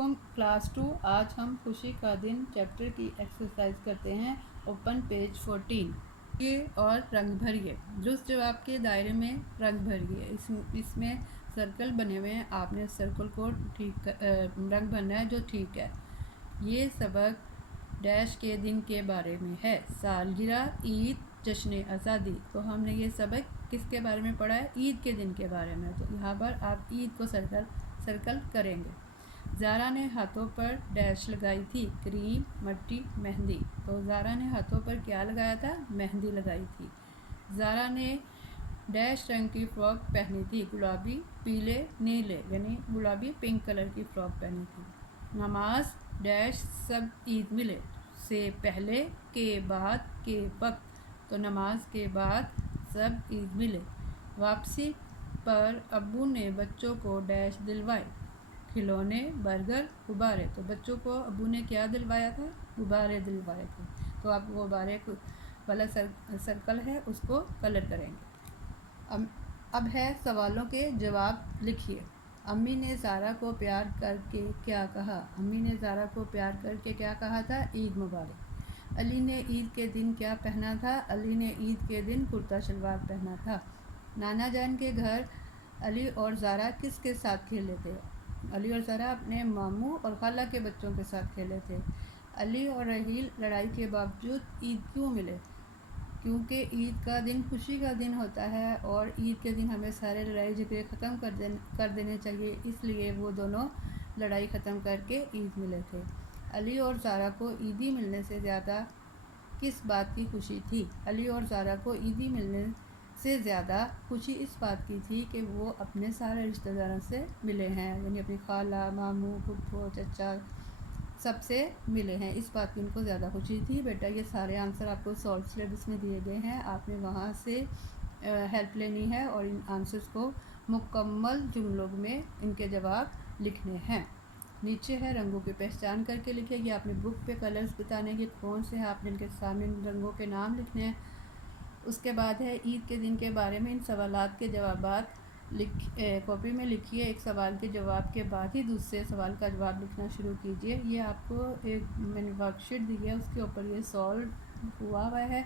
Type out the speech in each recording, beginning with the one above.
वालेकुम क्लास 2। आज हम खुशी का दिन चैप्टर की एक्सरसाइज करते हैं। Open page 14। ये और रंग भरिए। दुरुस्त जवाब के दायरे में रंग भरिए। इसमें सर्कल बने हुए हैं, आपने सर्कल को रंग भरना है जो ठीक है। ये सबक डैश के दिन के बारे में है, सालगिरह, ईद, जश्न आज़ादी। तो हमने ये सबक किसके बारे में पढ़ा है? ईद के दिन के बारे में। तो यहाँ पर आप ईद को सर्कल करेंगे। ज़ारा ने हाथों पर डैश लगाई थी, क्रीम, मिट्टी, मेहंदी। तो ज़ारा ने हाथों पर क्या लगाया था? मेहंदी लगाई थी। ज़ारा ने डैश रंग की फ्रॉक पहनी थी, गुलाबी, पीले, नीले, यानी गुलाबी पिंक कलर की फ्रॉक पहनी थी। नमाज डैश सब ईद मिले, से पहले, के बाद, के वक्त। तो नमाज के बाद सब ईद मिले। वापसी पर अब्बू ने बच्चों को डैश दिलवाए, खिलौने, बर्गर, गुब्बारे। तो बच्चों को अब्बू ने क्या दिलवाया था? गुब्बारे दिलवाए थे। तो आप गुब्बारे वाला सर्कल है उसको कलर करेंगे। अब है सवालों के जवाब लिखिए। अम्मी ने ज़ारा को प्यार करके क्या कहा? अम्मी ने ज़ारा को प्यार करके क्या कहा था? ईद मुबारक। अली ने ईद के दिन क्या पहना था? अली ने ईद के दिन कुर्ता शलवार पहना था। नाना जान के घर अली और ज़ारा किसके साथ खेले थे? अली और ज़ारा अपने मामू और खाला के बच्चों के साथ खेले थे। अली और रहील लड़ाई के बावजूद ईद क्यों मिले? क्योंकि ईद का दिन खुशी का दिन होता है और ईद के दिन हमें सारे लड़ाई झगड़े ख़त्म कर देने चाहिए, इसलिए वो दोनों लड़ाई ख़त्म करके ईद मिले थे। अली और ज़ारा को ईदी मिलने से ज़्यादा किस बात की खुशी थी? अली और ज़ारा को ईदी मिलने से ज़्यादा खुशी इस बात की थी कि वो अपने सारे रिश्तेदारों से मिले हैं, यानी अपनी खाला, मामू, फुफ्फो, चचा सबसे मिले हैं। इस बात की उनको ज़्यादा खुशी थी। बेटा ये सारे आंसर आपको सॉल्व सिलेबस में दिए गए हैं, आपने वहाँ से हेल्प लेनी है और इन आंसर्स को मुकम्मल जुमलों में इनके जवाब लिखने हैं। नीचे है रंगों की पहचान करके लिखिए। ये आपने बुक पे कलर्स बताने के कौन से हैं, आपने इनके सामने रंगों के नाम लिखने हैं। उसके बाद है ईद के दिन के बारे में इन सवालात के जवाबात कॉपी में लिखिए। एक सवाल के जवाब के बाद ही दूसरे सवाल का जवाब लिखना शुरू कीजिए। ये आपको एक मैंने वर्कशीट दी है, उसके ऊपर ये सॉल्व हुआ है।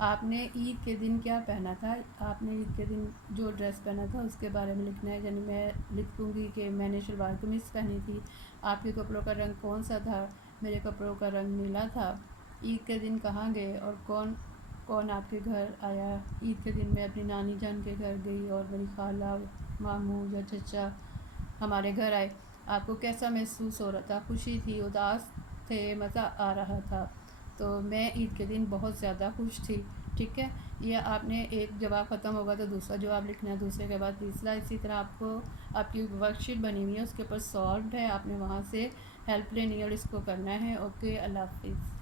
आपने ईद के दिन क्या पहना था? आपने ईद के दिन जो ड्रेस पहना था उसके बारे में लिखना है, यानी मैं लिख दूँगी कि मैंने शलवार कमीज़ पहनी थी। आपके कपड़ों का रंग कौन सा था? मेरे कपड़ों का रंग नीला था। ईद के दिन कहाँ गए और कौन कौन आपके घर आया? ईद के दिन मैं अपनी नानी जान के घर गई और मेरी खाला, मामू या चचा हमारे घर आए। आपको कैसा महसूस हो रहा था? खुशी थी, उदास थे, मज़ा आ रहा था? तो मैं ईद के दिन बहुत ज़्यादा खुश थी। ठीक है, ये आपने एक जवाब ख़त्म होगा तो दूसरा जवाब लिखना है, दूसरे के बाद तीसरा। इसी तरह आपको आपकी वर्कशीट बनी हुई है, उसके ऊपर सॉल्व है, आपने वहाँ से हेल्प लेनी है और इसको करना है। ओके, अल्लाह हाफिज़।